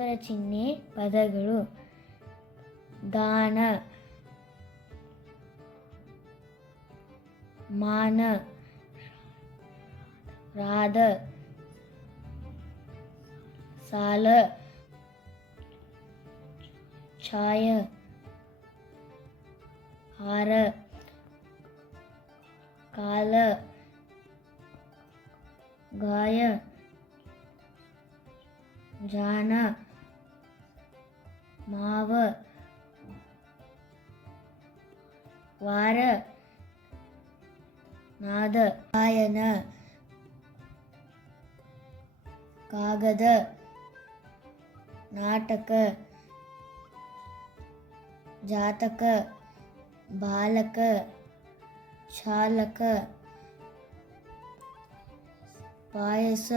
ವಿಸರ್ಜನಾ ಚಿಹ್ನೆ ಪದಗಳು ದಾನ ಮಾನ ರಾಧ ಸಾಲ ಛಾಯ ಹಾರ ಕಾಲ ಗಾಯ ಜಾನ माव वार नाद पायन कागद नाटक जातक बालक शालक पायस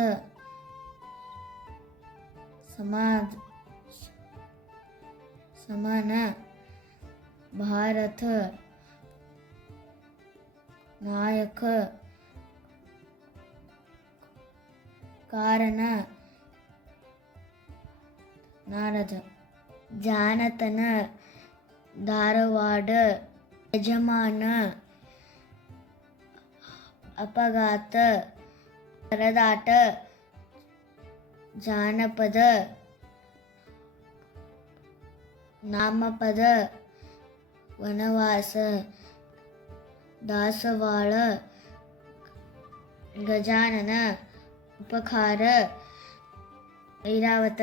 समाद ಸಮಾನ ಭಾರತ ನಾಯಕ ಕಾರಣ ನಾರದ ಜಾನತನ ಧಾರವಾಡ ಯಜಮಾನ ಅಪಘಾತ ಪರದಾಟ ಜಾನಪದ ನಾಮಪದ ವನವಾಸ ದಾಸವಾಳ ಗಜಾನನ ಉಪಕಾರ ಐರಾವತ